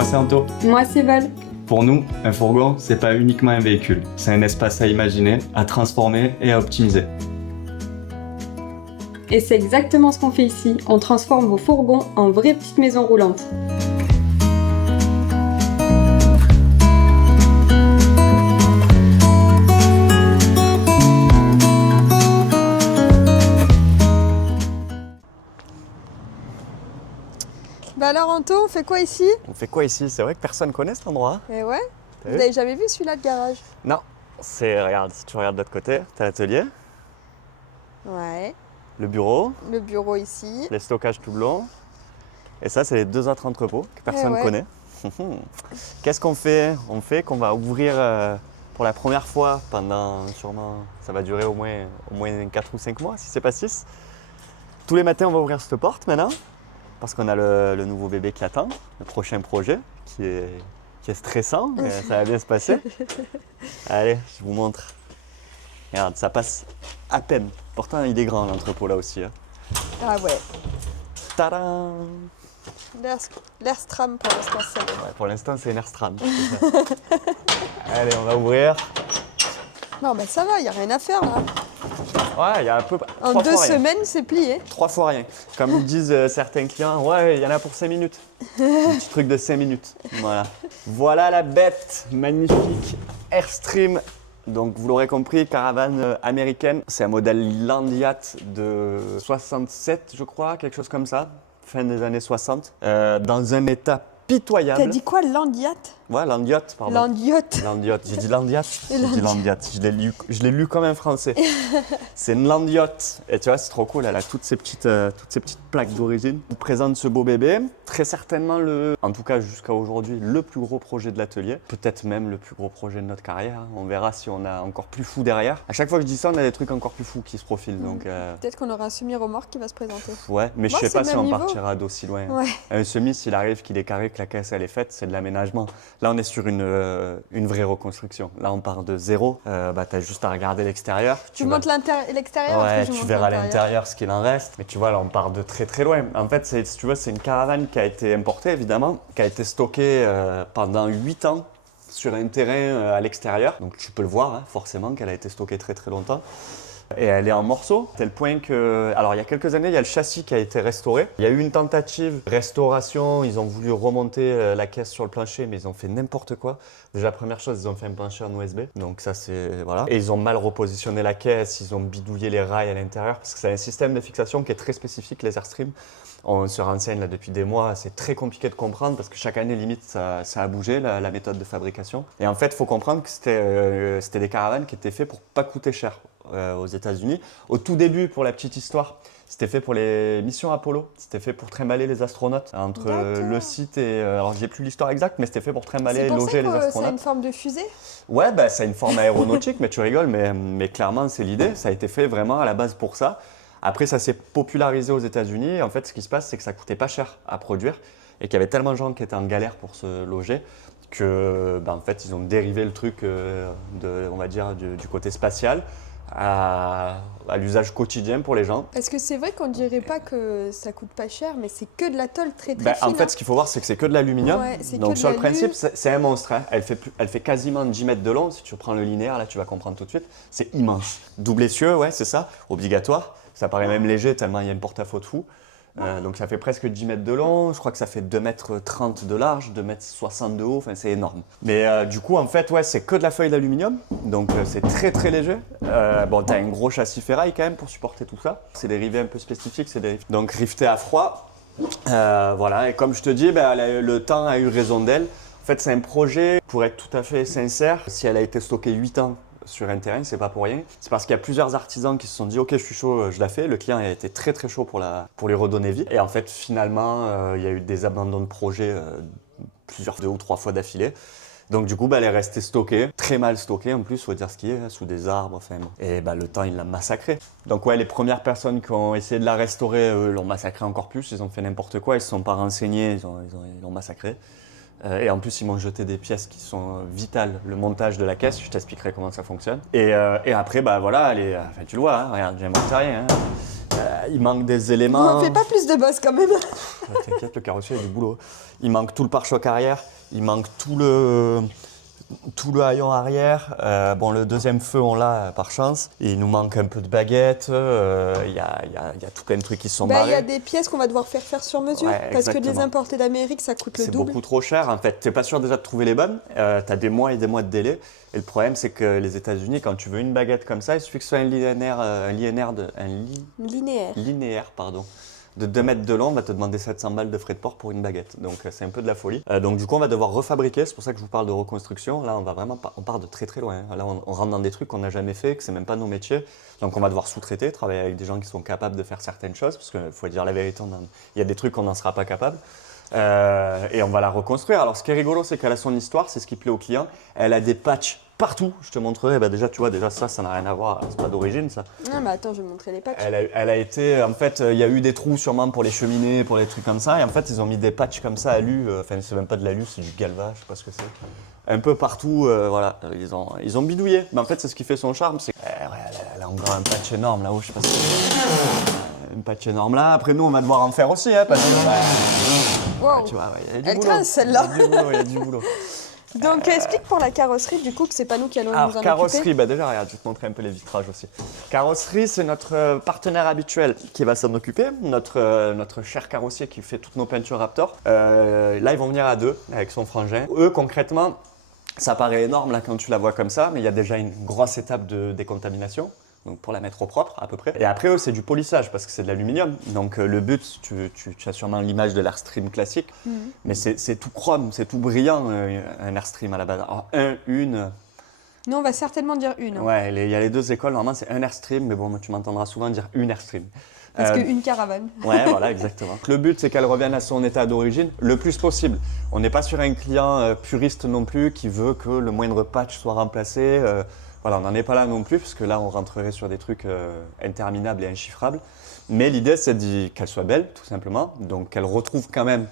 Moi, c'est Anto. Moi, c'est Val. Pour nous, un fourgon, c'est pas uniquement un véhicule. C'est un espace à imaginer, à transformer et à optimiser. Et c'est exactement ce qu'on fait ici. On transforme vos fourgons en vraies petites maisons roulantes. Bah alors Anto, on fait quoi ici? On fait quoi ici? C'est vrai que personne connaît cet endroit. Eh ouais. T'as Vous vu? l'avez jamais vu celui-là de garage? Non, regarde, si tu regardes de l'autre côté, t'as l'atelier, Ouais. le bureau, Le bureau ici. les stockages tout le long. Et ça, c'est les deux autres entrepôts que personne ouais. connaît. Qu'est-ce qu'on fait? On fait qu'on va ouvrir pour la première fois pendant sûrement, ça va durer au moins 4 ou 5 mois, si c'est pas 6. Tous les matins, on va ouvrir cette porte maintenant, parce qu'on a le nouveau bébé qui attend, le prochain projet, qui est stressant, mais ça va bien se passer. Allez, je vous montre. Regarde, ça passe à peine. Pourtant, il est grand l'entrepôt là aussi. Hein. Ah ouais. Tadam! L'Airstram pour l'instant c'est bon. Ouais, pour l'instant, c'est une Airstram. c'est ça. Allez, on va ouvrir. Non bah ça va, il n'y a rien à faire là. Ouais, il y a un peu. En 3 2 fois rien. semaines c'est plié. 3 fois rien. Comme ils disent certains clients, ouais, il y en a pour 5 minutes. Un petit truc de 5 minutes. Voilà. Voilà la bête magnifique Airstream. Donc vous l'aurez compris, caravane américaine. C'est un modèle Landiat de 67, je crois, quelque chose comme ça. Fin des années 60. Dans un état pitoyable. T'as dit quoi, Landiat? Ouais, Landiat, pardon. Landiot. Landiot. J'ai dit Landiat. J'ai dit Landiat. Je l'ai lu comme un français. C'est une Landiot. Et tu vois, c'est trop cool. Elle a toutes ces petites plaques d'origine. On présente ce beau bébé. Très certainement, en tout cas jusqu'à aujourd'hui, le plus gros projet de l'atelier. Peut-être même le plus gros projet de notre carrière. On verra si on a encore plus fou derrière. À chaque fois que je dis ça, on a des trucs encore plus fous qui se profilent. Donc, Peut-être qu'on aura un semi-remorque qui va se présenter. ouais, mais Moi, je sais c'est pas le si même on niveau. partira d'aussi loin. Ouais. Un semi, s'il arrive, qu'il est carré, que la caisse elle est faite, c'est de l'aménagement. Là, on est sur une vraie reconstruction. Là, on part de zéro. Bah, tu as juste à regarder l'extérieur. Tu montes l'extérieur? Ouais, après, je tu monte verras à l'intérieur ce qu'il en reste. Mais tu vois, là, on part de très très loin. En fait, si tu vois, c'est une caravane qui a été importée, évidemment, qui a été stockée pendant 8 ans sur un terrain à l'extérieur. Donc, tu peux le voir, hein, forcément, qu'elle a été stockée très très longtemps. Et elle est en morceaux, tel point que... Alors il y a quelques années, il y a le châssis qui a été restauré. Il y a eu une tentative de restauration, ils ont voulu remonter la caisse sur le plancher, mais ils ont fait n'importe quoi. Déjà, première chose, ils ont fait un plancher en USB, donc ça c'est... voilà. Et ils ont mal repositionné la caisse, ils ont bidouillé les rails à l'intérieur, parce que c'est un système de fixation qui est très spécifique, les Airstream. On se renseigne là depuis des mois, c'est très compliqué de comprendre parce que chaque année, limite, ça a bougé, la méthode de fabrication. Et en fait, il faut comprendre que c'était des caravanes qui étaient faites pour pas coûter cher aux États-Unis. Au tout début, pour la petite histoire, c'était fait pour les missions Apollo. C'était fait pour trimballer les astronautes entre le site et... alors, j'ai plus l'histoire exacte, mais c'était fait pour trimballer et loger les astronautes. C'est une forme de fusée? Ouais, bah, c'est une forme aéronautique, mais tu rigoles, mais clairement, c'est l'idée. Ça a été fait vraiment à la base pour ça. Après, ça s'est popularisé aux États-Unis. En fait, ce qui se passe, c'est que ça coûtait pas cher à produire et qu'il y avait tellement de gens qui étaient en galère pour se loger que, en fait, ils ont dérivé le truc on va dire, du côté spatial à l'usage quotidien pour les gens. Parce que c'est vrai qu'on dirait pas que ça coûte pas cher, mais c'est que de la tôle très fine. En fait, ce qu'il faut voir, c'est que c'est que de l'aluminium. Ouais, c'est donc que sur de le principe, l'alu. c'est un monstre. Hein. Elle fait quasiment 10 mètres de long. Si tu prends le linéaire, là, tu vas comprendre tout de suite. C'est immense. Double essieu, ouais, c'est ça, obligatoire. Ça paraît même léger tellement il y a une porte-à-faux de fou. Donc ça fait presque 10 mètres de long, je crois que ça fait 2,30 m de large, 2,60 m de haut, enfin c'est énorme. Mais du coup en fait ouais, c'est que de la feuille d'aluminium, donc c'est très très léger. Bon, t'as un gros châssis ferraille quand même pour supporter tout ça. C'est des rivets un peu spécifiques, donc rifté à froid. Voilà, et comme je te dis, le temps a eu raison d'elle. En fait c'est un projet, pour être tout à fait sincère, si elle a été stockée 8 ans sur un terrain, c'est pas pour rien. C'est parce qu'il y a plusieurs artisans qui se sont dit ok, je suis chaud, je la fais. Le client a été très très chaud pour lui redonner vie. Et en fait, finalement, il y a eu des abandons de projet 2 ou 3 fois d'affilée. Donc du coup, elle est restée stockée, très mal stockée en plus, faut dire ce qui est, sous des arbres, enfin. Et le temps, il l'a massacrée. Donc ouais, les premières personnes qui ont essayé de la restaurer, l'ont massacrée encore plus. Ils ont fait n'importe quoi, ils se sont pas renseignés, ils l'ont massacrée. Et en plus, ils m'ont jeté des pièces qui sont vitales. Le montage de la caisse, je t'expliquerai comment ça fonctionne. Et après, voilà, tu le vois, hein, regarde, j'invente rien. Hein. Il manque des On éléments. ne fait pas plus de boss quand même. T'inquiète, le carrossier a du boulot. Il manque tout le pare-choc arrière, il manque tout le haillon arrière. Bon, le deuxième feu, on l'a par chance. Il nous manque un peu de baguettes. Il y a tout plein de trucs qui se sont Il y a barrés. des pièces qu'on va devoir faire sur mesure. Ouais, parce que de les exactement. importer d'Amérique, ça coûte le C'est double. beaucoup trop cher. En fait, t'es pas sûr déjà de trouver les bonnes. T'as des mois et des mois de délai. Et le problème, c'est que les États-Unis, quand tu veux une baguette comme ça, il suffit que ce soit linéaire, pardon, de 2 mètres de long, on va te demander 700 balles de frais de port pour une baguette. Donc c'est un peu de la folie. Donc du coup, on va devoir refabriquer. C'est pour ça que je vous parle de reconstruction. Là, on part de très très loin. Là, on rentre dans des trucs qu'on n'a jamais fait, que c'est même pas nos métiers. Donc on va devoir sous-traiter, travailler avec des gens qui sont capables de faire certaines choses, parce qu'il faut dire la vérité, il y a des trucs qu'on n'en sera pas capable. Et on va la reconstruire. Alors ce qui est rigolo, c'est qu'elle a son histoire, c'est ce qui plaît aux clients. Elle a des patchs partout. Je te montrerai. Déjà, tu vois, ça n'a rien à voir. C'est pas d'origine, ça. Non, mais attends, je vais montrer les patchs. Elle a été, en fait, il y a eu des trous sûrement pour les cheminées, pour les trucs comme ça. Et en fait, ils ont mis des patchs comme ça alu. Enfin, c'est même pas de l'alu, c'est du galva, je sais pas ce que c'est. Un peu partout, voilà. Ils ont bidouillé. Mais en fait, c'est ce qui fait son charme. C'est elle a encore un patch énorme là-haut, je sais pas si un patch énorme là. Après, nous, on va devoir en faire aussi, hein, parce que Wow. tu vois, il y a du Elle boulot. grince, celle-là. Il y a du boulot. Donc, explique pour la carrosserie, du coup, que c'est pas nous qui allons nous en Alors, occuper. carrosserie, déjà, regarde, je vais te montrer un peu les vitrages aussi. Carrosserie, c'est notre partenaire habituel qui va s'en occuper, notre cher carrossier qui fait toutes nos peintures Raptor. Là, ils vont venir à 2 avec son frangin. Eux, concrètement, ça paraît énorme là quand tu la vois comme ça, mais il y a déjà une grosse étape de décontamination. Donc pour la mettre au propre à peu près. Et après eux c'est du polissage parce que c'est de l'aluminium. Donc le but, tu as sûrement l'image de l'Airstream classique, mais c'est tout chrome, c'est tout brillant un Airstream à la base. Alors Nous, on va certainement dire une. Hein. ouais, il y a les 2 écoles, normalement c'est un Airstream, mais bon tu m'entendras souvent dire une Airstream. Parce qu'une caravane. Ouais, voilà, exactement. Le but, c'est qu'elle revienne à son état d'origine le plus possible. On n'est pas sur un client puriste non plus qui veut que le moindre patch soit remplacé. Voilà, on n'en est pas là non plus, parce que là, on rentrerait sur des trucs interminables et inchiffrables. Mais l'idée, c'est qu'elle soit belle, tout simplement. Donc, qu'elle retrouve quand même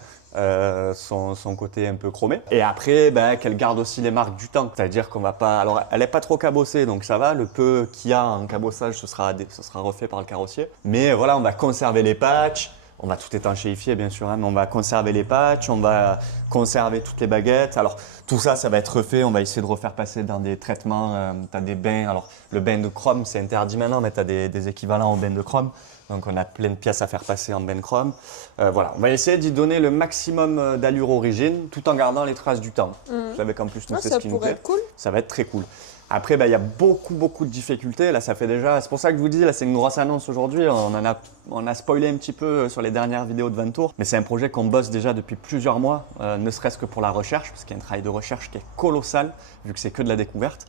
son côté un peu chromé. Et après, qu'elle garde aussi les marques du temps. C'est-à-dire qu'on va pas... Alors, elle n'est pas trop cabossée, donc ça va. Le peu qu'il y a en cabossage, ce sera refait par le carrossier. Mais voilà, on va conserver les patchs. On va tout étanchéifier, bien sûr, hein, mais on va conserver les patchs, on va conserver toutes les baguettes. Alors, tout ça, ça va être refait. On va essayer de refaire passer dans des traitements. Tu as des bains. Alors, le bain de chrome, c'est interdit maintenant, mais tu as des équivalents au bain de chrome. Donc, on a plein de pièces à faire passer en bain de chrome. Voilà, on va essayer d'y donner le maximum d'allure origine, tout en gardant les traces du temps. Avec en plus, nous, c'est ce qui nous plaît. Ça pourrait être cool. Ça va être très cool. Après, il y a beaucoup de difficultés. Là, ça fait déjà. C'est pour ça que je vous dis, là, c'est une grosse annonce aujourd'hui. On a spoilé un petit peu sur les dernières vidéos de Ventour, mais c'est un projet qu'on bosse déjà depuis plusieurs mois, ne serait-ce que pour la recherche, parce qu'il y a un travail de recherche qui est colossal, vu que c'est que de la découverte.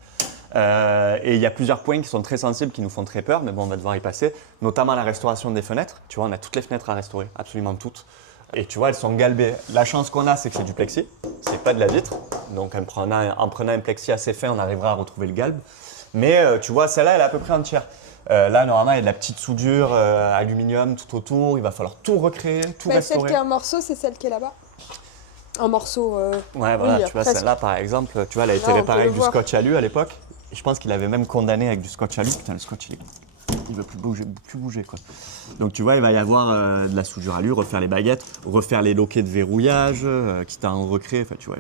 Et il y a plusieurs points qui sont très sensibles, qui nous font très peur, mais bon, on va devoir y passer, notamment la restauration des fenêtres. Tu vois, on a toutes les fenêtres à restaurer, absolument toutes. Et tu vois, elles sont galbées. La chance qu'on a, c'est que c'est du plexi, c'est pas de la vitre. Donc en prenant un plexi assez fin, on arrivera à retrouver le galbe. Mais tu vois, celle-là, elle est à peu près entière. Là, normalement, il y a de la petite soudure aluminium tout autour. Il va falloir tout recréer, tout restaurer. Celle qui est en morceau, c'est celle qui est là-bas. En morceau. Ouais, voilà, oui, tu vois, presque. celle-là, par exemple, tu vois, elle a été Là, on réparée peut le avec du voir. scotch alu à l'époque. Et je pense qu'il avait même condamné avec du scotch alu. Putain, le scotch, il veut plus bouger, quoi. Donc tu vois, il va y avoir de la soudure alu, refaire les baguettes, refaire les loquets de verrouillage, quitte à en recréer. Enfin, tu vois,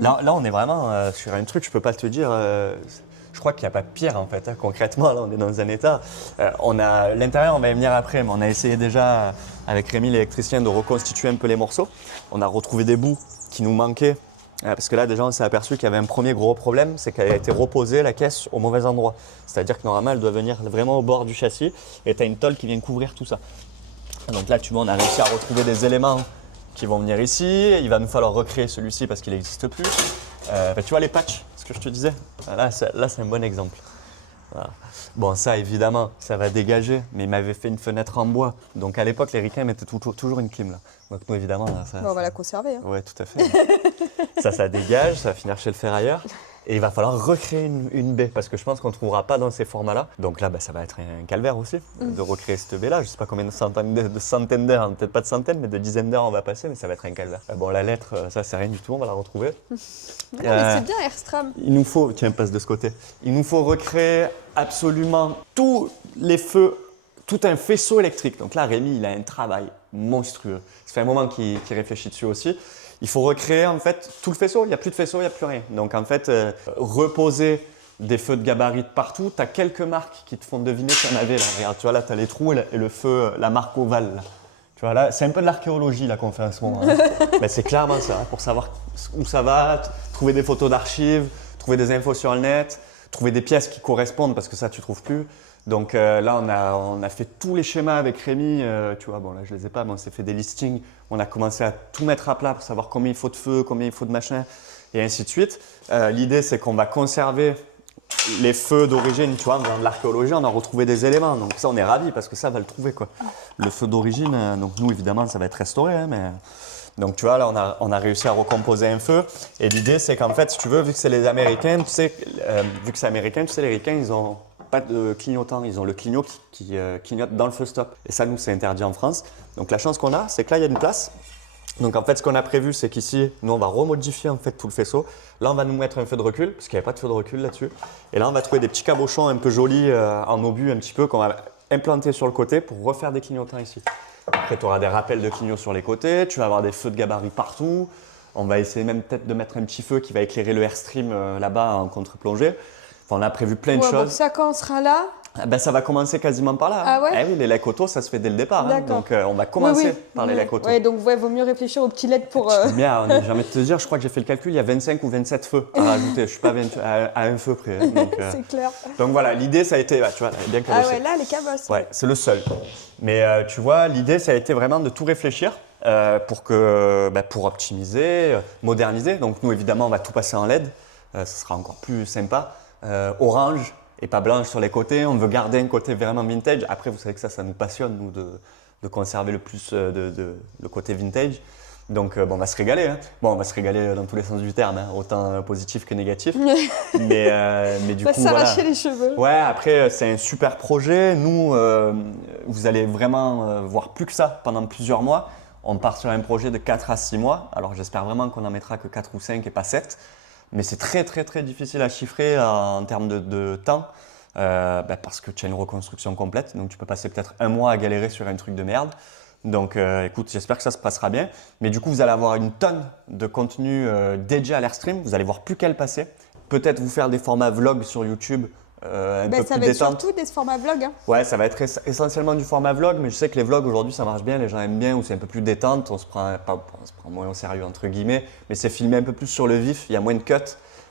là, on est vraiment sur un truc, je peux pas te dire. Je crois qu'il n'y a pas pire en fait, hein, concrètement. Là, on est dans un état. L'intérieur, on va y venir après, mais on a essayé déjà avec Rémi l'électricien de reconstituer un peu les morceaux. On a retrouvé des bouts qui nous manquaient. Parce que là, déjà, on s'est aperçu qu'il y avait un premier gros problème, c'est qu'elle a été reposée, la caisse, au mauvais endroit. C'est-à-dire que normalement, elle doit venir vraiment au bord du châssis et tu as une tôle qui vient couvrir tout ça. Donc là, tu vois, on a réussi à retrouver des éléments qui vont venir ici. Il va nous falloir recréer celui-ci parce qu'il n'existe plus. Tu vois les patchs, ce que je te disais. Là, c'est un bon exemple. Voilà. Bon, ça, évidemment, ça va dégager, mais il m'avait fait une fenêtre en bois. Donc à l'époque, les ricains mettaient toujours une clim là. Donc nous, évidemment, là, ça... On va la conserver. Hein. Ouais, tout à fait. ça dégage, ça va finir chez le ferrailleur. Et il va falloir recréer une baie, parce que je pense qu'on ne trouvera pas dans ces formats-là. Donc là, ça va être un calvaire aussi, de recréer cette baie-là. Je ne sais pas combien de centaines d'heures, peut-être pas de centaines, mais de dizaines d'heures on va passer, mais ça va être un calvaire. Bon, la lettre, ça, c'est rien du tout, on va la retrouver. Non, mais c'est bien Airstram. Il nous faut, tiens, passe de ce côté. Il nous faut recréer absolument tous les feux tout un faisceau électrique. Donc là, Rémi, il a un travail monstrueux. Ça fait un moment qu'il réfléchit dessus aussi. Il faut recréer en fait tout le faisceau. Il n'y a plus de faisceau, il n'y a plus rien. Donc en fait, reposer des feux de gabarit partout. Tu as quelques marques qui te font deviner qu'il y en avait là. Regarde, tu vois là, tu as les trous et le feu, la marque ovale. Là. Tu vois là, c'est un peu de l'archéologie là qu'on fait en ce moment. Hein. Mais c'est clairement ça, hein, pour savoir où ça va, trouver des photos d'archives, trouver des infos sur le net, trouver des pièces qui correspondent parce que ça tu trouves plus. Donc là on a fait tous les schémas avec Rémi, tu vois, bon là je les ai pas, mais on s'est fait des listings, on a commencé à tout mettre à plat pour savoir combien il faut de feu, combien il faut de machin et ainsi de suite. L'idée c'est qu'on va conserver les feux d'origine, tu vois, dans l'archéologie, on a retrouvé des éléments. Donc ça, on est ravis parce que ça va le trouver, quoi. Le feu d'origine, donc nous, évidemment, ça va être restauré, hein, mais... Donc tu vois, là, on a réussi à recomposer un feu. Et l'idée, c'est qu'en fait, si tu veux, vu que c'est les Américains, tu sais, vu que c'est américain, tu sais, les Ricains, ils ont pas de clignotant. Ils ont le clignot qui clignote dans le feu stop. Et ça, nous, c'est interdit en France. Donc la chance qu'on a, c'est que là, il y a une place. Donc en fait, ce qu'on a prévu, c'est qu'ici, nous, on va remodifier en fait tout le faisceau. Là, on va nous mettre un feu de recul, parce qu'il n'y avait pas de feu de recul là-dessus. Et là, on va trouver des petits cabochons un peu jolis en obus un petit peu qu'on va implanter sur le côté pour refaire des clignotants ici. Après, tu auras des rappels de clignots sur les côtés, tu vas avoir des feux de gabarit partout. On va essayer même peut-être de mettre un petit feu qui va éclairer le Airstream là-bas en contre-plongée. Enfin, on a prévu plein de choses. Bon, ça, quand on sera là, Ben, ça va commencer quasiment par là. Ah ouais? Eh oui, les lacs auto, ça se fait dès le départ. Hein. Donc on va commencer par les lacs auto. Ouais, donc vaut mieux réfléchir aux petits LED pour. Bien, j'ai envie de te dire, je crois que j'ai fait le calcul, il y a 25 ou 27 feux à rajouter. Je ne suis pas à un feu près. Hein. Donc, C'est clair. donc voilà, l'idée, ça a été, tu vois, elle est bien cabossée. Ah ouais, là, les cabosses. Ouais, c'est le seul. Mais tu vois, l'idée, ça a été vraiment de tout réfléchir pour optimiser, moderniser. Donc nous, évidemment, on va tout passer en LED. Ce sera encore plus sympa. Orange et pas blanche sur les côtés. On veut garder un côté vraiment vintage. Après, vous savez que ça nous passionne, nous, de conserver le plus le côté vintage. Donc, on va se régaler. Hein. Bon, on va se régaler dans tous les sens du terme, hein, autant positif que négatif. mais du On va coup, s'arracher voilà. les cheveux. Ouais, après, c'est un super projet. Nous, vous allez vraiment voir plus que ça pendant plusieurs mois. On part sur un projet de 4 à 6 mois. Alors, j'espère vraiment qu'on n'en mettra que 4 ou 5 et pas 7. Mais c'est très, très, très difficile à chiffrer en termes de temps parce que tu as une reconstruction complète. Donc, tu peux passer peut-être un mois à galérer sur un truc de merde. Donc, écoute, j'espère que ça se passera bien. Mais du coup, vous allez avoir une tonne de contenu dédié à l'Airstream. Vous allez voir plus qu'elle passer. Peut-être vous faire des formats vlog sur YouTube un peu Ça plus va être détente. surtout des formats vlog. Hein. Ouais, ça va être essentiellement du format vlog, mais je sais que les vlogs aujourd'hui ça marche bien, les gens aiment bien, ou c'est un peu plus détente, on se prend moins au sérieux entre guillemets, mais c'est filmé un peu plus sur le vif, il y a moins de cuts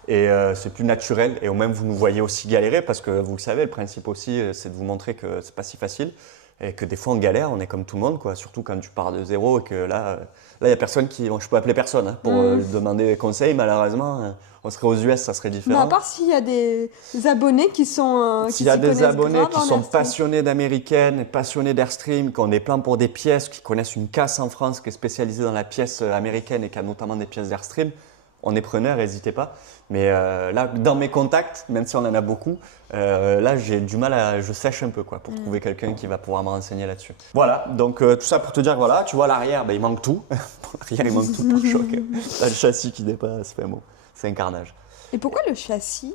et c'est plus naturel. Et au même vous nous voyez aussi galérer parce que vous le savez, le principe aussi c'est de vous montrer que c'est pas si facile et que des fois on galère, on est comme tout le monde quoi, surtout quand tu pars de zéro et que là il y a personne qui, bon, je peux appeler personne hein, pour demander des conseils malheureusement. On serait aux US, ça serait différent. Mais à part s'il y a des abonnés qui sont. S'il y a des abonnés qui sont passionnés d'américaine, passionnés d'Airstream, qui ont des plans pour des pièces, qui connaissent une casse en France qui est spécialisée dans la pièce américaine et qui a notamment des pièces d'Airstream, on est preneur, n'hésitez pas. Mais là, dans mes contacts, même si on en a beaucoup, là j'ai du mal je sèche un peu quoi, pour trouver quelqu'un qui va pouvoir me renseigner là-dessus. Voilà, donc tout ça pour te dire, voilà, tu vois l'arrière, il manque tout. L'arrière, il manque tout pour choc. T'as le châssis qui dépasse, fait un mot. C'est un carnage. Et pourquoi le châssis?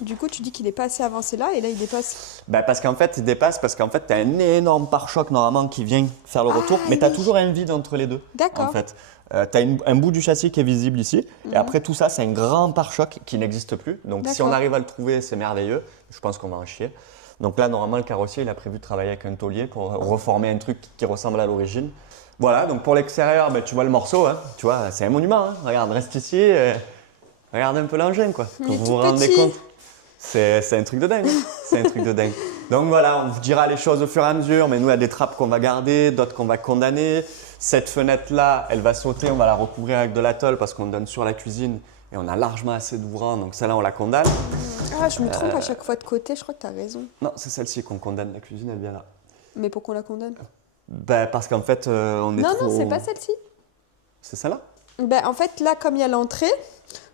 Du coup, tu dis qu'il n'est pas assez avancé là et là il dépasse. Parce qu'en fait, il dépasse parce qu'en fait, tu as un énorme pare-choc normalement qui vient faire le retour, mais tu as toujours un vide entre les deux. D'accord. En fait, tu as un bout du châssis qui est visible ici, et après tout ça, c'est un grand pare-choc qui n'existe plus. Donc si on arrive à le trouver, c'est merveilleux. Je pense qu'on va en chier. Donc là, normalement, le carrossier, il a prévu de travailler avec un taulier pour reformer un truc qui ressemble à l'origine. Voilà, donc pour l'extérieur, tu vois le morceau, hein, tu vois, c'est un monument. Hein. Regarde, reste ici. Regardez un peu l'engin, quoi. Quand vous vous rendez compte, c'est un truc de dingue. C'est un truc de dingue. Donc voilà, on vous dira les choses au fur et à mesure, mais nous, il y a des trappes qu'on va garder, d'autres qu'on va condamner. Cette fenêtre-là, elle va sauter, on va la recouvrir avec de la tôle parce qu'on donne sur la cuisine et on a largement assez d'ouvrants, donc celle-là, on la condamne. Ah, je me trompe à chaque fois de côté, je crois que tu as raison. Non, c'est celle-ci qu'on condamne, la cuisine, elle vient là. Mais pourquoi on la condamne? Parce qu'en fait, on est trop... Non, c'est pas celle-ci. C'est celle-là? En fait, là, comme il y a l'entrée,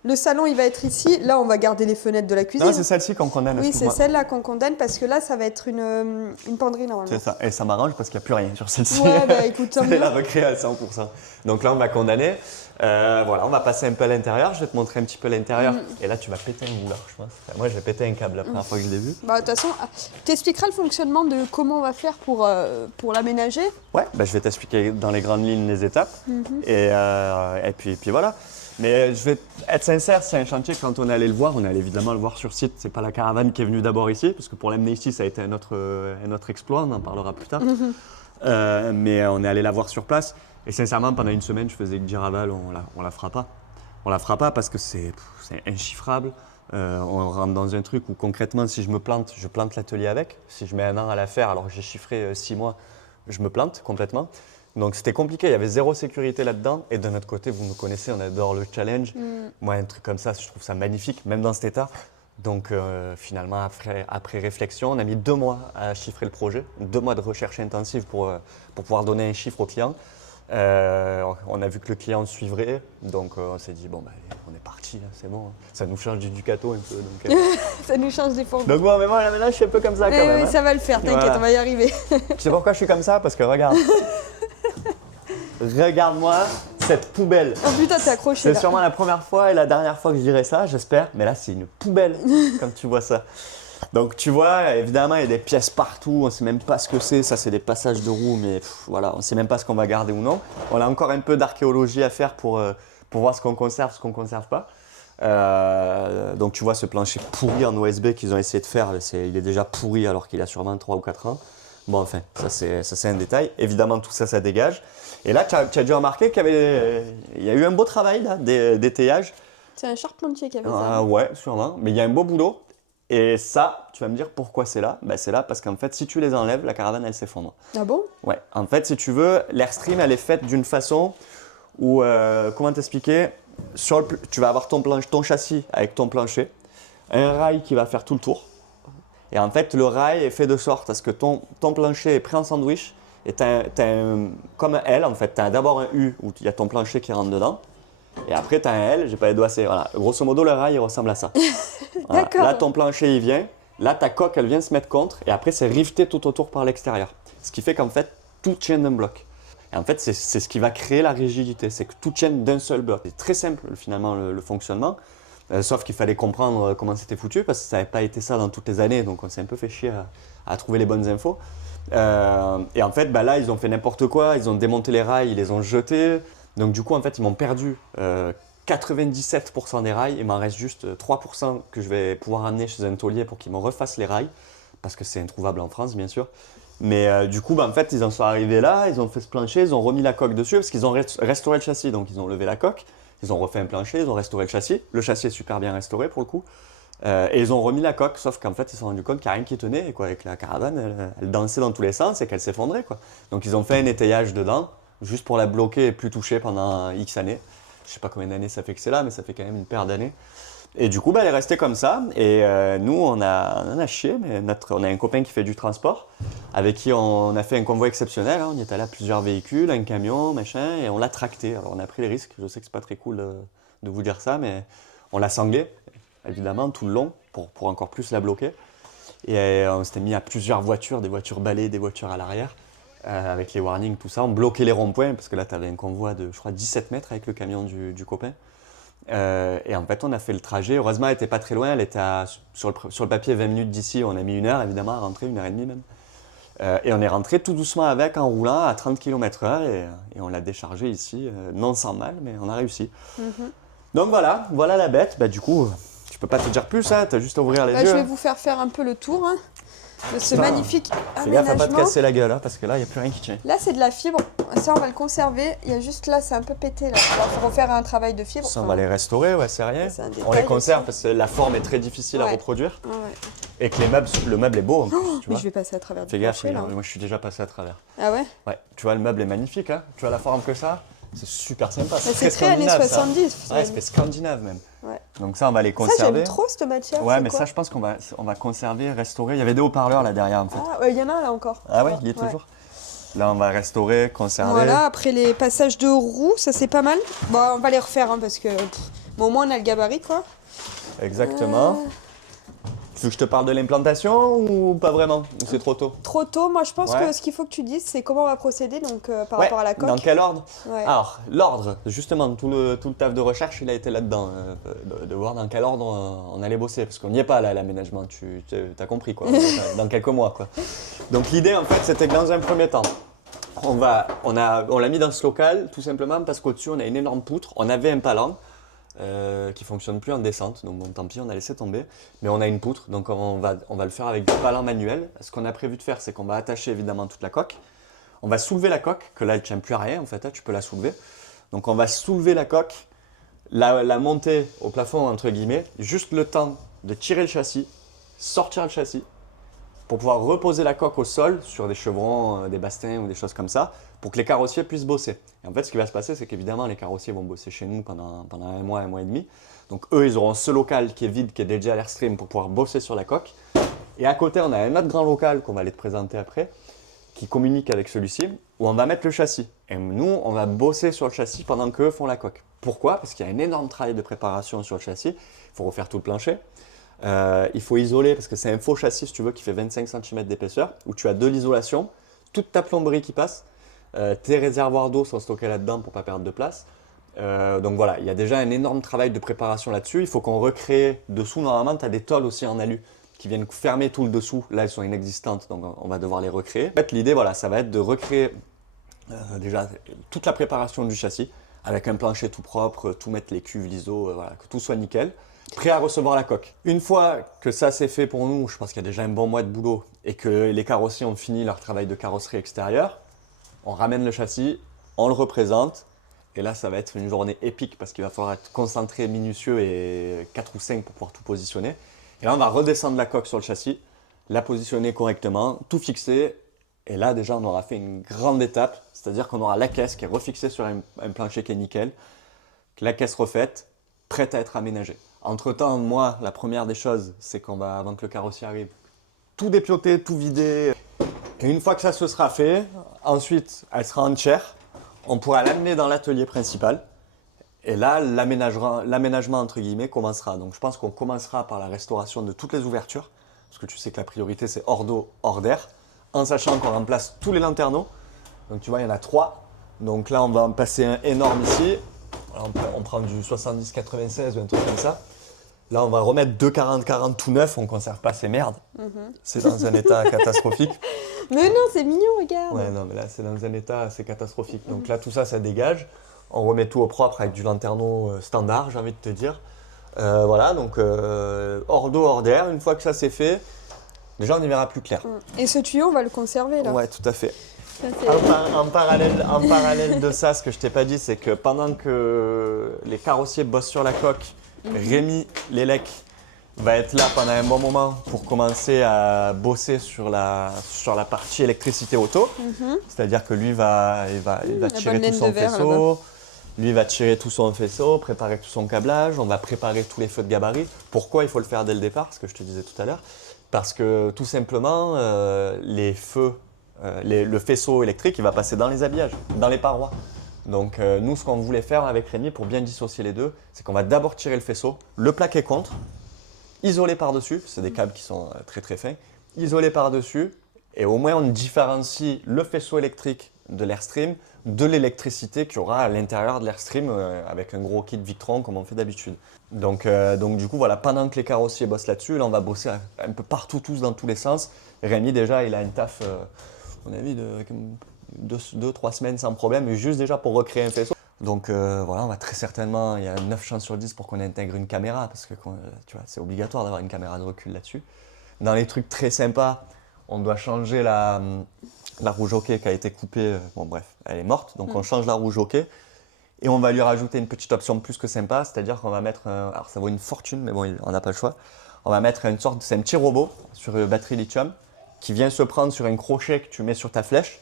Le salon, il va être ici. Là, on va garder les fenêtres de la cuisine. Non, c'est celle-ci qu'on condamne. Oui, c'est excuse-moi. celle-là qu'on condamne parce que là, ça va être une penderie normalement. C'est ça. Et ça m'arrange parce qu'il n'y a plus rien sur celle-ci. Ouais, bah écoute, tant C'est mieux. la recréer à 100%. Donc là, on va condamner. Voilà, on va passer un peu à l'intérieur. Je vais te montrer un petit peu l'intérieur. Et là, tu vas péter un boulard, je pense. Enfin, moi, j'ai pété un câble la première fois que je l'ai vu. Bah, de toute façon, t'expliqueras le fonctionnement de comment on va faire pour l'aménager. Ouais, bah, je vais t'expliquer dans les grandes lignes les étapes. Et puis voilà. Mais je vais être sincère, c'est un chantier, quand on est allé le voir, on est allé évidemment le voir sur site. C'est pas la caravane qui est venue d'abord ici, parce que pour l'amener ici, ça a été un autre exploit, on en parlera plus tard. Mais on est allé la voir sur place. Et sincèrement, pendant une semaine, je faisais que dire à Val, on la fera pas. On la fera pas parce que c'est inchiffrable. On rentre dans un truc où concrètement, si je me plante, je plante l'atelier avec. Si je mets un an à la faire alors que j'ai chiffré 6 mois, je me plante complètement. Donc c'était compliqué, il y avait zéro sécurité là-dedans. Et de notre côté, vous nous connaissez, on adore le challenge. Moi, un truc comme ça, je trouve ça magnifique, même dans cet état. Donc finalement, après réflexion, on a mis 2 mois à chiffrer le projet, 2 mois de recherche intensive pour pouvoir donner un chiffre au client. On a vu que le client suivrait, donc on s'est dit, bon, bah, allez, on est parti, là, c'est bon. Ça nous change du Ducato un peu. Donc, Ça nous change des fourgons. donc bon, mais moi, là, je suis un peu comme ça quand Eh même. oui, hein. ça va le faire, t'inquiète, Voilà. on va y arriver. Tu sais pourquoi je suis comme ça? Parce que regarde. Regarde-moi cette poubelle. Oh putain, t'es accroché C'est là. sûrement la première fois et la dernière fois que je dirais ça, j'espère. Mais là, c'est une poubelle quand tu vois ça. Donc tu vois, évidemment, il y a des pièces partout. On ne sait même pas ce que c'est. Ça, c'est des passages de roues, mais voilà, on ne sait même pas ce qu'on va garder ou non. On a encore un peu d'archéologie à faire pour voir ce qu'on conserve, ce qu'on ne conserve pas. Donc tu vois ce plancher pourri en OSB qu'ils ont essayé de faire. Il est déjà pourri alors qu'il a sûrement 3 ou 4 ans. Bon, enfin, ça c'est un détail. Évidemment, tout ça, ça dégage. Et là, tu as dû remarquer qu'il y a eu un beau travail là, d'étayage. C'est un charpentier qui avait ça. Ah ouais, sûrement. Mais il y a un beau boulot. Et ça, tu vas me dire pourquoi c'est là. Ben, c'est là parce qu'en fait, si tu les enlèves, la caravane, elle s'effondre. Ah bon? Ouais. En fait, si tu veux, l'Airstream, elle est faite d'une façon où, comment t'expliquer, tu vas avoir ton châssis avec ton plancher, un rail qui va faire tout le tour. Et en fait, le rail est fait de sorte à ce que ton plancher est pris en sandwich. Et comme un L, en fait. Tu as d'abord un U où il y a ton plancher qui rentre dedans. Et après, tu as un L, j'ai pas les doigts assez. Voilà. Grosso modo, le rail, il ressemble à ça. Voilà. D'accord. Là, ton plancher, il vient. Là, ta coque, elle vient se mettre contre. Et après, c'est riveté tout autour par l'extérieur. Ce qui fait qu'en fait, tout tient d'un bloc. Et en fait, c'est ce qui va créer la rigidité. C'est que tout tienne d'un seul bloc. C'est très simple, finalement, le fonctionnement. Sauf qu'il fallait comprendre comment c'était foutu parce que ça n'avait pas été ça dans toutes les années. Donc, on s'est un peu fait chier à trouver les bonnes infos. Et en fait, bah là, ils ont fait n'importe quoi. Ils ont démonté les rails, ils les ont jetés. Donc, du coup, en fait, ils m'ont perdu 97% des rails. Il m'en reste juste 3% que je vais pouvoir amener chez un tôlier pour qu'ils me refassent les rails. Parce que c'est introuvable en France, bien sûr. Mais du coup, bah, en fait, ils en sont arrivés là. Ils ont fait ce plancher, ils ont remis la coque dessus parce qu'ils ont restauré le châssis. Donc, ils ont levé la coque. Ils ont refait un plancher, ils ont restauré le châssis. Le châssis est super bien restauré pour le coup. Et ils ont remis la coque, sauf qu'en fait, ils se sont rendus compte qu'il n'y a rien qui tenait. Et quoi, avec la caravane, elle dansait dans tous les sens et qu'elle s'effondrait. Donc, ils ont fait un étayage dedans, juste pour la bloquer et plus toucher pendant X années. Je ne sais pas combien d'années ça fait que c'est là, mais ça fait quand même une paire d'années. Et du coup, bah, elle est restée comme ça. Et nous, on a chié, mais on a un copain qui fait du transport, avec qui on a fait un convoi exceptionnel. On y est allé à plusieurs véhicules, un camion, machin, et on l'a tracté. Alors, on a pris les risques. Je sais que c'est pas très cool de vous dire ça, mais on l'a sanglé, évidemment, tout le long, pour encore plus la bloquer. Et on s'était mis à plusieurs voitures, des voitures balais, des voitures à l'arrière, avec les warnings, tout ça. On bloquait les ronds-points, parce que là, tu avais un convoi de, je crois, 17 mètres avec le camion du copain. Et en fait, on a fait le trajet. Heureusement, elle n'était pas très loin. Elle était sur le papier 20 minutes d'ici. On a mis 1 heure, évidemment, à rentrer, 1h30 même. Et on est rentré tout doucement avec, en roulant à 30 km/h. Et on l'a déchargé ici, non sans mal, mais on a réussi. Donc voilà la bête. Bah, du coup, je peux pas te dire plus, hein, tu as juste à ouvrir les Bah, yeux. je vais vous faire un peu le tour de ce Ah. magnifique Fais gaffe à pas te aménagement. casser la gueule, hein, parce que là, il n'y a plus rien qui tient. Là, c'est de la fibre. Ça, on va le conserver. Il y a juste là, c'est un peu pété. Là. On va refaire un travail de fibre. Ça, on va les restaurer, ouais, c'est rien. C'est un détail On les conserve aussi. parce que la forme est très difficile à Ouais. reproduire. Ouais, ouais. Et que le meuble est beau en plus, tu Mais vois. je vais passer à travers du Fais gaffe, plancher, là. moi je suis déjà passé à travers. Ah ouais? Ouais, tu vois, le meuble est magnifique, hein. Tu vois la forme que ça, c'est super sympa. Bah, c'est très années scandinave, ça. 70. Ouais, c'est scandinave même. Ouais. Donc ça, on va les Ça, conserver. j'aime trop cette matière. Ouais, c'est mais quoi? ça, je pense qu'on va conserver, restaurer. Il y avait des haut-parleurs là derrière en fait. Ah, ouais, il y en a là encore. Ah ouais, il y est Ouais. toujours. Là, on va restaurer, conserver. Voilà, après les passages de roues, ça c'est pas mal. Bon, on va les refaire parce que Mais au moins on a le gabarit quoi. Exactement. Tu veux que je te parle de l'implantation ou pas vraiment? Ou c'est trop tôt? Trop tôt, moi je pense Ouais. que ce qu'il faut que tu dises, c'est comment on va procéder donc, par Ouais, rapport à la coque. dans quel ordre? Ouais. Alors, l'ordre, justement, tout le taf de recherche, il a été là-dedans, de voir dans quel ordre on allait bosser, parce qu'on n'y est pas là à l'aménagement, tu as compris quoi, dans quelques mois quoi. Donc l'idée en fait, c'était que dans un premier temps, on l'a mis dans ce local tout simplement parce qu'au-dessus on a une énorme poutre, on avait un palan qui fonctionne plus en descente, donc bon tant pis, on a laissé tomber, mais on a une poutre, donc on va le faire avec du palan manuel. Ce qu'on a prévu de faire, c'est qu'on va attacher évidemment toute la coque. On va soulever la coque, que là elle ne tient plus à rien en fait, hein, tu peux la soulever. Donc on va soulever la coque, la monter au plafond entre guillemets, juste le temps de tirer le châssis, sortir le châssis, pour pouvoir reposer la coque au sol sur des chevrons, des bastings ou des choses comme ça, pour que les carrossiers puissent bosser. Et en fait ce qui va se passer, c'est qu'évidemment les carrossiers vont bosser chez nous pendant un mois et demi. Donc eux ils auront ce local qui est vide, qui est dédié à l'Airstream pour pouvoir bosser sur la coque. Et à côté on a un autre grand local qu'on va aller te présenter après, qui communique avec celui-ci, où on va mettre le châssis. Et nous, on va bosser sur le châssis pendant qu'eux font la coque. Pourquoi? Parce qu'il y a un énorme travail de préparation sur le châssis. Il faut refaire tout le plancher. Il faut isoler, parce que c'est un faux châssis, si tu veux, qui fait 25 cm d'épaisseur, où tu as de l'isolation, toute ta plomberie qui passe, tes réservoirs d'eau sont stockés là-dedans pour ne pas perdre de place. Donc voilà, il y a déjà un énorme travail de préparation là-dessus. Il faut qu'on recrée dessous. Normalement, tu as des tôles aussi en alu qui viennent fermer tout le dessous. Là, elles sont inexistantes, donc on va devoir les recréer. En fait, l'idée, voilà, ça va être de recréer déjà toute la préparation du châssis, avec un plancher tout propre, tout mettre les cuves, l'ISO, voilà, que tout soit nickel, prêt à recevoir la coque. Une fois que ça c'est fait pour nous, je pense qu'il y a déjà un bon mois de boulot, et que les carrossiers ont fini leur travail de carrosserie extérieure, on ramène le châssis, on le représente, et là ça va être une journée épique, parce qu'il va falloir être concentré, minutieux, et 4 ou 5 pour pouvoir tout positionner. Et là, on va redescendre la coque sur le châssis, la positionner correctement, tout fixer. Et là, déjà, on aura fait une grande étape, c'est-à-dire qu'on aura la caisse qui est refixée sur un plancher qui est nickel, la caisse refaite, prête à être aménagée. Entre-temps, moi, la première des choses, c'est qu'on va, avant que le carrossier arrive, tout dépioter, tout vider. Et une fois que ça se sera fait, ensuite, elle sera en chair. On pourra l'amener dans l'atelier principal. Et là, l'aménagement entre guillemets commencera. Donc je pense qu'on commencera par la restauration de toutes les ouvertures, parce que tu sais que la priorité c'est hors d'eau, hors d'air, en sachant qu'on remplace tous les lanterneaux. Donc tu vois, il y en a 3. Donc là, on va en passer un énorme ici. Alors, on prend du 70-96 ou un truc comme ça. Là, on va remettre 2 40-40 tout neuf, on ne conserve pas ces merdes. C'est dans un état catastrophique. Mais non, c'est mignon, regarde. Ouais, non, mais là, c'est dans un état assez catastrophique. Donc là, tout ça, ça dégage. On remet tout au propre avec du lanterneau standard, j'ai envie de te dire. Voilà, donc hors d'eau, hors d'air. Une fois que ça c'est fait, déjà on y verra plus clair. Et ce tuyau, on va le conserver là. Ouais, tout à fait. Ça, c'est- En parallèle de ça, ce que je t'ai pas dit, c'est que pendant que les carrossiers bossent sur la coque, Rémi Lélec va être là pendant un bon moment pour commencer à bosser sur la partie électricité auto. C'est-à-dire que lui il va tirer tout bonne son laine de verre, faisceau. Lui va tirer tout son faisceau, préparer tout son câblage, on va préparer tous les feux de gabarit. Pourquoi il faut le faire dès le départ? Ce que je te disais tout à l'heure. Parce que tout simplement, les feux, le faisceau électrique, il va passer dans les habillages, dans les parois. Donc nous, ce qu'on voulait faire avec Rémi pour bien dissocier les deux, c'est qu'on va d'abord tirer le faisceau, le plaquer contre, isoler par-dessus, c'est des câbles qui sont très très fins, isoler par-dessus, et au moins on différencie le faisceau électrique de l'Airstream de l'électricité qu'il y aura à l'intérieur de l'Airstream avec un gros kit Victron comme on fait d'habitude. Donc du coup voilà, pendant que les carrossiers bossent là-dessus, là on va bosser un peu partout, tous dans tous les sens. Rémi déjà il a une taf, à mon avis, de 2-3 semaines sans problème, juste déjà pour recréer un faisceau. Donc voilà, on va très certainement, il y a 9 chances sur 10 pour qu'on intègre une caméra, parce que tu vois, c'est obligatoire d'avoir une caméra de recul là-dessus. Dans les trucs très sympas, on doit changer la roue jockey qui a été coupée, bon bref, elle est morte, donc on change la roue jockey et on va lui rajouter une petite option plus que sympa, c'est-à-dire qu'on va mettre, alors ça vaut une fortune, mais bon, on n'a pas le choix, on va mettre une sorte, c'est un petit robot sur batterie lithium qui vient se prendre sur un crochet que tu mets sur ta flèche,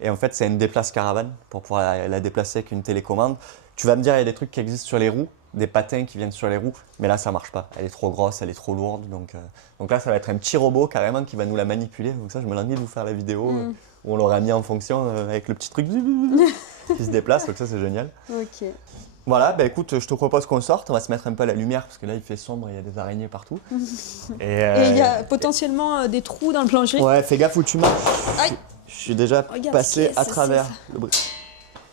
et en fait c'est une déplace caravane pour pouvoir la déplacer avec une télécommande. Tu vas me dire, il y a des trucs qui existent sur les roues, des patins qui viennent sur les roues, mais là ça marche pas, elle est trop grosse, elle est trop lourde, donc là ça va être un petit robot carrément qui va nous la manipuler, donc ça je me languis de vous faire la vidéo où on l'aura mis en fonction avec le petit truc qui se déplace, donc ça c'est génial. Ok. Voilà, bah écoute, je te propose qu'on sorte, on va se mettre un peu à la lumière parce que là il fait sombre, il y a des araignées partout. Et il y a potentiellement des trous dans le plancher. Ouais, fais gaffe où tu marches. Aïe. Je suis déjà Regarde, passé qu'est-ce à que travers.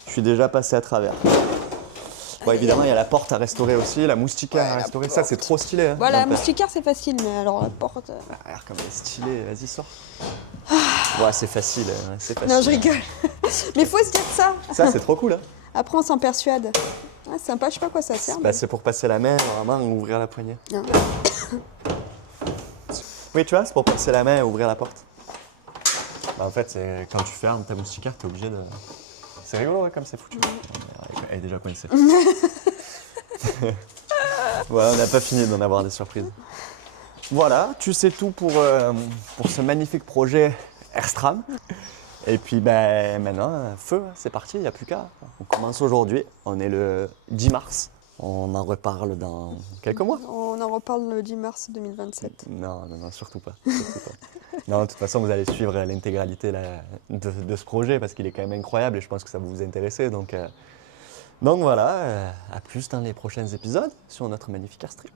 Je suis déjà passé à travers. Bon, évidemment, il y a la porte à restaurer aussi, la moustiquaire à la restaurer. Ça, c'est trop stylé. Hein. Voilà, la N'empêche. moustiquaire c'est facile, mais alors la porte. Ah, regarde comme elle est stylée, vas-y, sors. Ouais, c'est facile, hein, c'est facile. Non, je rigole. Mais faut se dire ça. Ça, c'est trop cool. Hein. Après, on s'en persuade. Ah, c'est sympa, je sais pas à quoi ça sert. Bah, c'est pour passer la main, vraiment, ou ouvrir la poignée. Non. Oui, tu vois, c'est pour passer la main et ouvrir la porte. Bah, en fait, c'est quand tu fermes ta moustiquaire, t'es obligé de. C'est rigolo, ouais, comme c'est foutu. Elle est déjà coincée. Voilà, on n'a pas fini d'en avoir des surprises. Voilà, tu sais tout pour ce magnifique projet Airstram. Et puis ben, maintenant, feu, c'est parti, il n'y a plus qu'à. On commence aujourd'hui, on est le 10 mars. On en reparle dans quelques mois. On en reparle le 10 mars 2027. Non, non, non, surtout pas. Surtout pas. Non, de toute façon, vous allez suivre l'intégralité de ce projet parce qu'il est quand même incroyable et je pense que ça va vous intéresser. Donc voilà, à plus dans les prochains épisodes sur notre magnifique Airstream.